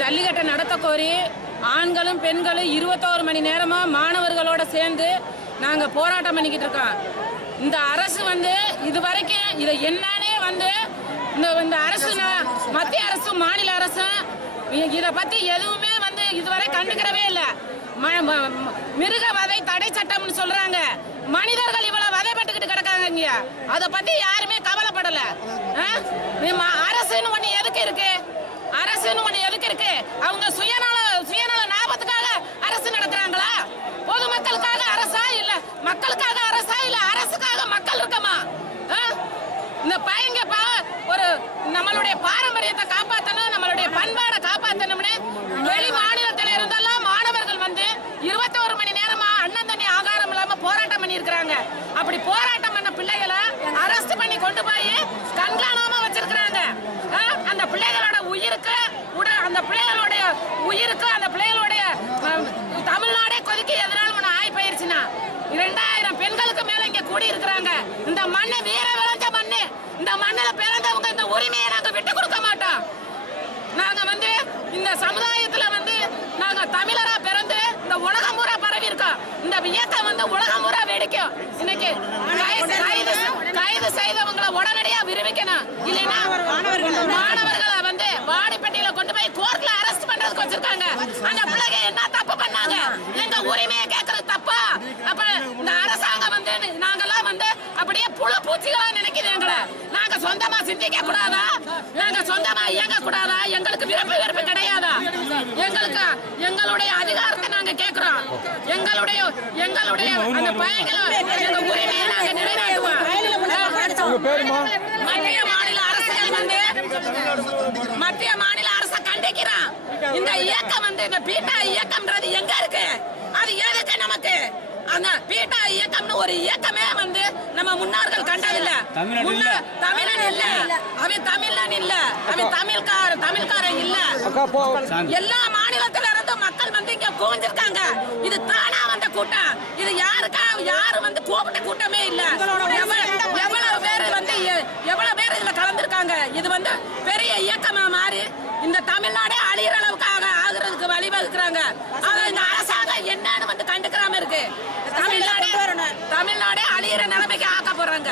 ஜல்லிக்கட்டை நடத்த கோரி ஆண்களும் பெண்களும் 21 மணி நேரமா மாணவர்களோட சேர்ந்து நாங்க போராட்டம் பண்ணிக்கிட்டு இருக்கோம். இந்த அரசு இதுவரைக்கும் இதை என்னன்னே இந்த அரசு, மத்திய அரசும் மாநில அரசும் இதை பத்தி எதுவுமே இதுவரை கண்டுக்கிறவே இல்லை. மிருக வதை தடை சட்டம்னு சொல்றாங்க. மனிதர்கள் இவ்வளவு வதைப்பட்டுக்கிட்டு கிடக்காங்க. அதை பத்தி யாருமே கவலைப்படல. அரசுன்னு ஒண்ணு எதுக்கு இருக்கு? அரசுன்னு ஒண்ணு எதுக்கு இருக்கு? அவங்க சுயநல லாபத்துக்காக அரசு நடத்துறாங்களா? பொதுமக்களுக்காக அரசா இல்ல மக்களுக்காக அரசா இல்ல அரசுக்காக மக்கள் இருக்கமா? இந்த பையங்க ஒரு நம்மளுடைய பாரம்பரியத்தை காப்பாற்றணும், நம்மளுடைய பண்பாடை காப்பாற்றணும்னு வெளி மாநிலத்தில் இருந்தெல்லாம் மாணவர்கள் 21 மணி நேரமா அண்ணன் தண்ணி ஆகாரம் இல்லாம போராட்டம் பண்ணி இருக்கிறாங்க. அப்படி போராட்டம் பண்ண பிள்ளைகளை அரெஸ்ட் பண்ணி கொண்டு போய் கண்காணாம வச்சிருக்கிறாங்க. அந்த பிள்ளைகளோட உயிருக்கு அந்த பிள்ளைகளுடைய தமிழ்நாடே கொதிக்க எதனால ஒண்ணு ஆகி போயிருச்சுன்னா 2000 பெண்களுக்கு மேல இங்க கூடி இருக்கிறாங்க. இந்த மண்ணு வீர விளைஞ்ச மண்ணு. இந்த மண்ணில பிறந்தவங்க இந்த உரிமையை நாங்க விட்டு கொடுக்க மாட்டோம். நாங்க இந்த சமுதாயத்துல நாங்க தமிழரா பிறந்து இந்த உலகம் பூரா பரவி இருக்கோம். இந்த இயக்கம் உலகம் பூரா வெடிக்கும். இன்னைக்கு கைது செய்தவங்களை உடனடியா விடுவிக்கணும். இல்லைன்னா மாணவர்களை வாடிப்பட்டியில கொண்டு போய் கோர்ட்ல அரெஸ்ட் பண்றதுக்கு வச்சிருக்காங்க. அந்த பிள்ளைங்க என்ன தப்பு பண்ணாங்க? எங்க உரிமையை கேட்கறது தப்பா? அப்ப இந்த அரசாங்கம் நாங்கெல்லாம் அப்படியே புழு பூச்சிகளா நினைக்குது. எங்களை நாங்க சொந்தமா சிந்திக்க கூடாதா? நாங்க சொந்தமா இயங்க கூடாதா? எங்களுக்கு விருப்பு கிடையாதா? எங்களுடைய அதிகாரத்தை நாங்க கேட்கிறோம். எங்களுடைய அந்த பயங்களை எங்க உரிமையை நாங்க நிறைவேற்றுவோம். மத்திய மாநில அரசை கண்டிக்கிறோம். இந்த இயக்கம் இந்த பீட்டா இயக்கம்ன்றது எங்க இருக்கு? அது எதுக்கு நமக்கு? அந்த பீட்டா இயக்கம்னு ஒரு இயக்கமே நம்ம முன்னோர்கள் கண்டதில்ல. தமிழன் இல்ல, அவன் தமிழன் இல்ல, அவன் தமிழ்காரன் இல்ல. எல்லா மாநிலத்தில இருந்து மக்கள் இங்க குவிஞ்சிருக்காங்க. இது தானா வந்த கூட்டம். இது யாரும் கூப்பிட்ட கூட்டமே இல்ல. எவ்வளவு பேர் இதுல கலந்துருக்காங்க. இது பெரிய இயக்கமா மாறி இந்த தமிழ்நாடே அழியிற அளவுக்கு ஆகுறதுக்கு வழிவகுக்கிறாங்க. இந்த அரசாங்கம் என்னன்னு கண்டுக்கிறாம இருக்கு. தமிழ்நாடே அழியிற நிலைமைக்கு ஆக்க போறாங்க.